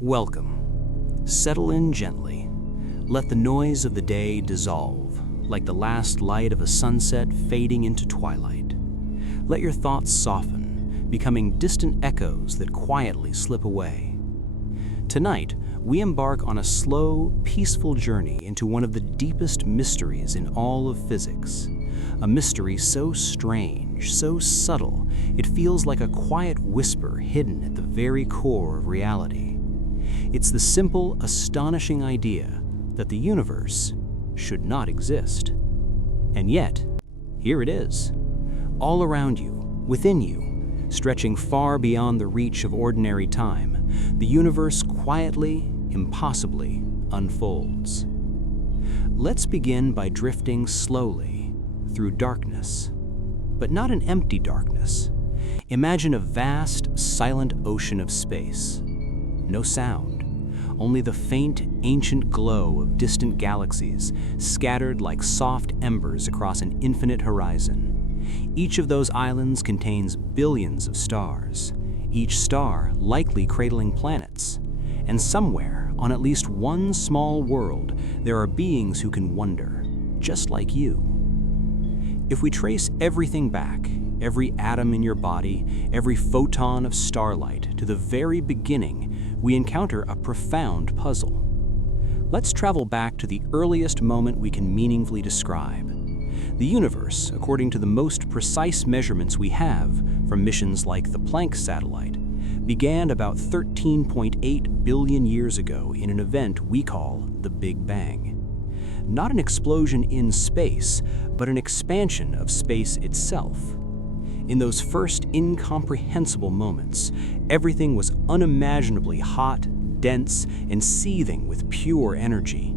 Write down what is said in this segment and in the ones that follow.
Welcome. Settle in gently. Let the noise of the day dissolve, like the last light of a sunset fading into twilight. Let your thoughts soften, becoming distant echoes that quietly slip away. Tonight, we embark on a slow, peaceful journey into one of the deepest mysteries in all of physics. A mystery so strange, so subtle, it feels like a quiet whisper hidden at the very core of reality. It's the simple, astonishing idea that the universe should not exist. And yet, here it is, all around you, within you, stretching far beyond the reach of ordinary time, the universe quietly, impossibly unfolds. Let's begin by drifting slowly through darkness, but not an empty darkness. Imagine a vast, silent ocean of space. No sound, only the faint, ancient glow of distant galaxies scattered like soft embers across an infinite horizon. Each of those islands contains billions of stars, each star likely cradling planets. And somewhere, on at least one small world, there are beings who can wonder, just like you. If we trace everything back, every atom in your body, every photon of starlight, to the very beginning, we encounter a profound puzzle. Let's travel back to the earliest moment we can meaningfully describe. The universe, according to the most precise measurements we have from missions like the Planck satellite, began about 13.8 billion years ago in an event we call the Big Bang. Not an explosion in space, but an expansion of space itself. In those first incomprehensible moments, everything was unimaginably hot, dense, and seething with pure energy.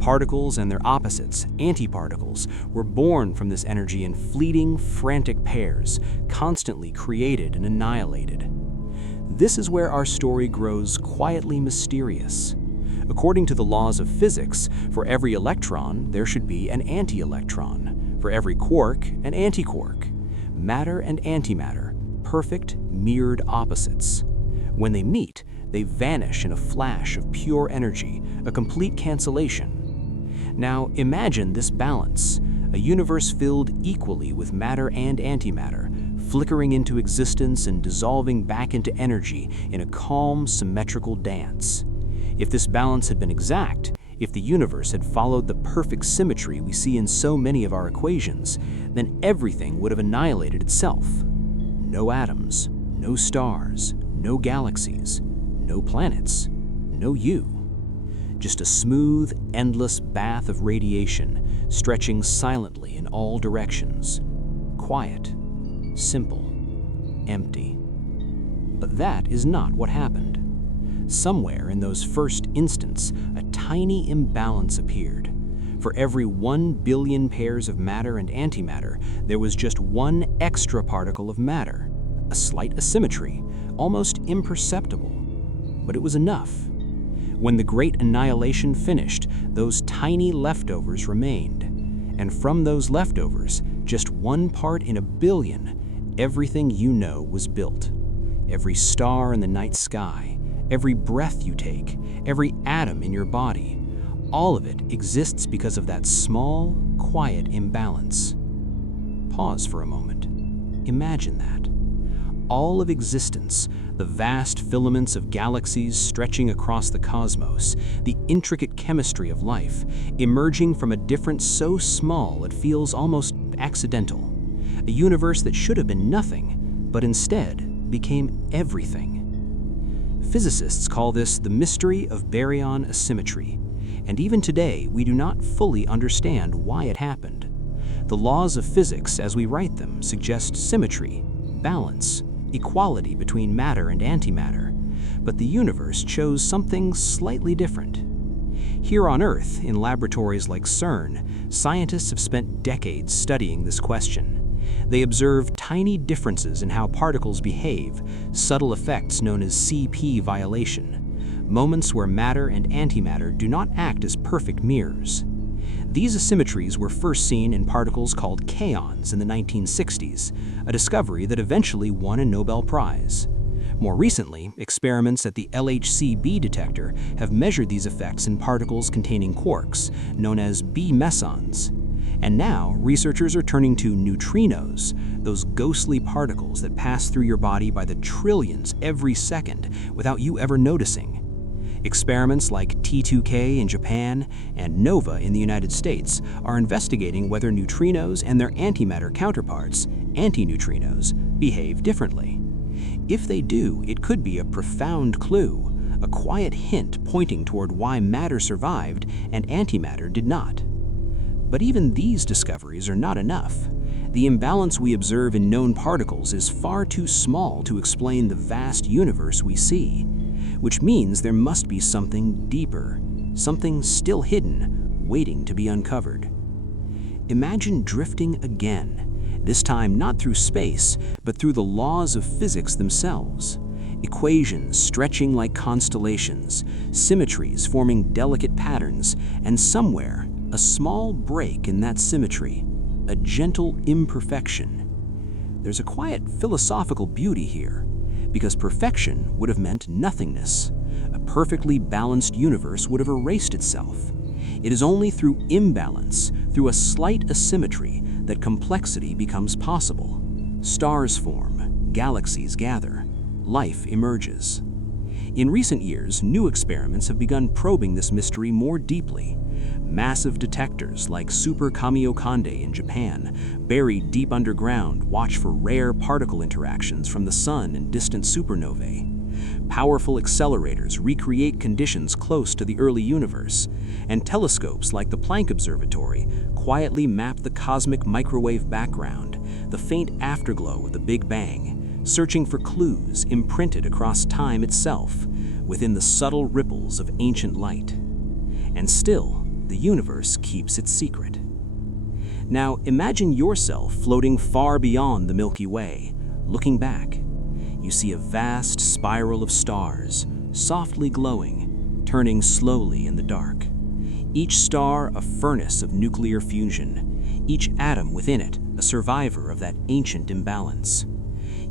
Particles and their opposites, antiparticles, were born from this energy in fleeting, frantic pairs, constantly created and annihilated. This is where our story grows quietly mysterious. According to the laws of physics, for every electron, there should be an anti-electron. For every quark, an antiquark. Matter and antimatter, perfect, mirrored opposites. When they meet, they vanish in a flash of pure energy, a complete cancellation. Now imagine this balance, a universe filled equally with matter and antimatter, flickering into existence and dissolving back into energy in a calm, symmetrical dance. If this balance had been exact, if the universe had followed the perfect symmetry we see in so many of our equations, then everything would have annihilated itself. No atoms, no stars, no galaxies, no planets, no you. Just a smooth, endless bath of radiation stretching silently in all directions. Quiet, simple, empty. But that is not what happened. Somewhere in those first instants, a tiny imbalance appeared. For every 1 billion pairs of matter and antimatter, there was just one extra particle of matter, a slight asymmetry, almost imperceptible. But it was enough. When the great annihilation finished, those tiny leftovers remained. And from those leftovers, just one part in a billion, everything you know was built. Every star in the night sky, every breath you take, every atom in your body, all of it exists because of that small, quiet imbalance. Pause for a moment. Imagine that. All of existence, the vast filaments of galaxies stretching across the cosmos, the intricate chemistry of life, emerging from a difference so small it feels almost accidental. A universe that should have been nothing, but instead became everything. Physicists call this the mystery of baryon asymmetry, and even today we do not fully understand why it happened. The laws of physics as we write them suggest symmetry, balance, equality between matter and antimatter, but the universe chose something slightly different. Here on Earth, in laboratories like CERN, scientists have spent decades studying this question. They observe tiny differences in how particles behave, subtle effects known as CP violation, moments where matter and antimatter do not act as perfect mirrors. These asymmetries were first seen in particles called kaons in the 1960s, a discovery that eventually won a Nobel Prize. More recently, experiments at the LHC-b detector have measured these effects in particles containing quarks, known as B mesons. And now, researchers are turning to neutrinos, those ghostly particles that pass through your body by the trillions every second without you ever noticing. Experiments like T2K in Japan and NOVA in the United States are investigating whether neutrinos and their antimatter counterparts, antineutrinos, behave differently. If they do, it could be a profound clue, a quiet hint pointing toward why matter survived and antimatter did not. But even these discoveries are not enough. The imbalance we observe in known particles is far too small to explain the vast universe we see, which means there must be something deeper, something still hidden, waiting to be uncovered. Imagine drifting again, this time not through space, but through the laws of physics themselves. Equations stretching like constellations, symmetries forming delicate patterns, and somewhere, a small break in that symmetry, a gentle imperfection. There's a quiet philosophical beauty here, because perfection would have meant nothingness. A perfectly balanced universe would have erased itself. It is only through imbalance, through a slight asymmetry, that complexity becomes possible. Stars form, galaxies gather, life emerges. In recent years, new experiments have begun probing this mystery more deeply. Massive detectors like Super Kamiokande in Japan, buried deep underground, watch for rare particle interactions from the sun and distant supernovae. Powerful accelerators recreate conditions close to the early universe, and telescopes like the Planck Observatory quietly map the cosmic microwave background, the faint afterglow of the Big Bang, searching for clues imprinted across time itself, within the subtle ripples of ancient light. And still, the universe keeps its secret. Now, imagine yourself floating far beyond the Milky Way, looking back. You see a vast spiral of stars, softly glowing, turning slowly in the dark. Each star a furnace of nuclear fusion, each atom within it a survivor of that ancient imbalance.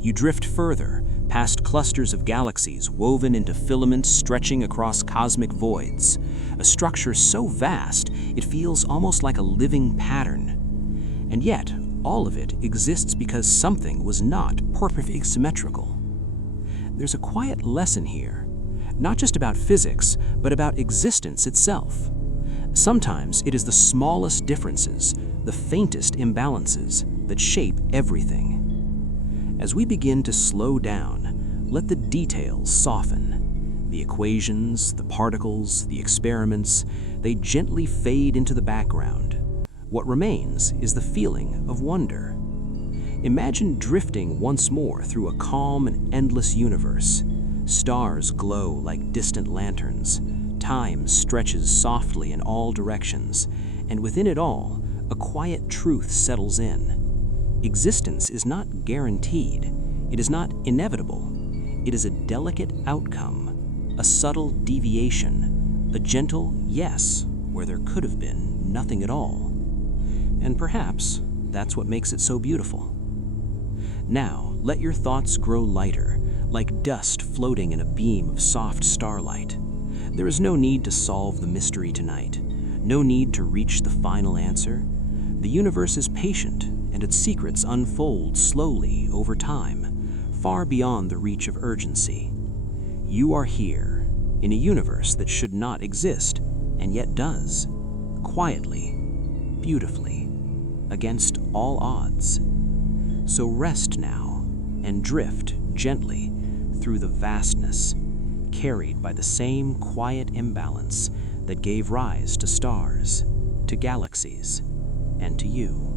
You drift further, past clusters of galaxies woven into filaments stretching across cosmic voids, a structure so vast it feels almost like a living pattern. And yet, all of it exists because something was not perfectly symmetrical. There's a quiet lesson here, not just about physics, but about existence itself. Sometimes it is the smallest differences, the faintest imbalances, that shape everything. As we begin to slow down, let the details soften. The equations, the particles, the experiments, they gently fade into the background. What remains is the feeling of wonder. Imagine drifting once more through a calm and endless universe. Stars glow like distant lanterns. Time stretches softly in all directions, and within it all, a quiet truth settles in. Existence is not guaranteed. It is not inevitable. It is a delicate outcome, a subtle deviation, a gentle yes where there could have been nothing at all. And perhaps that's what makes it so beautiful. Now, let your thoughts grow lighter, like dust floating in a beam of soft starlight. There is no need to solve the mystery tonight, no need to reach the final answer. The universe is patient, and its secrets unfold slowly over time, far beyond the reach of urgency. You are here, in a universe that should not exist, and yet does, quietly, beautifully, against all odds. So rest now, and drift gently through the vastness, carried by the same quiet imbalance that gave rise to stars, to galaxies, and to you.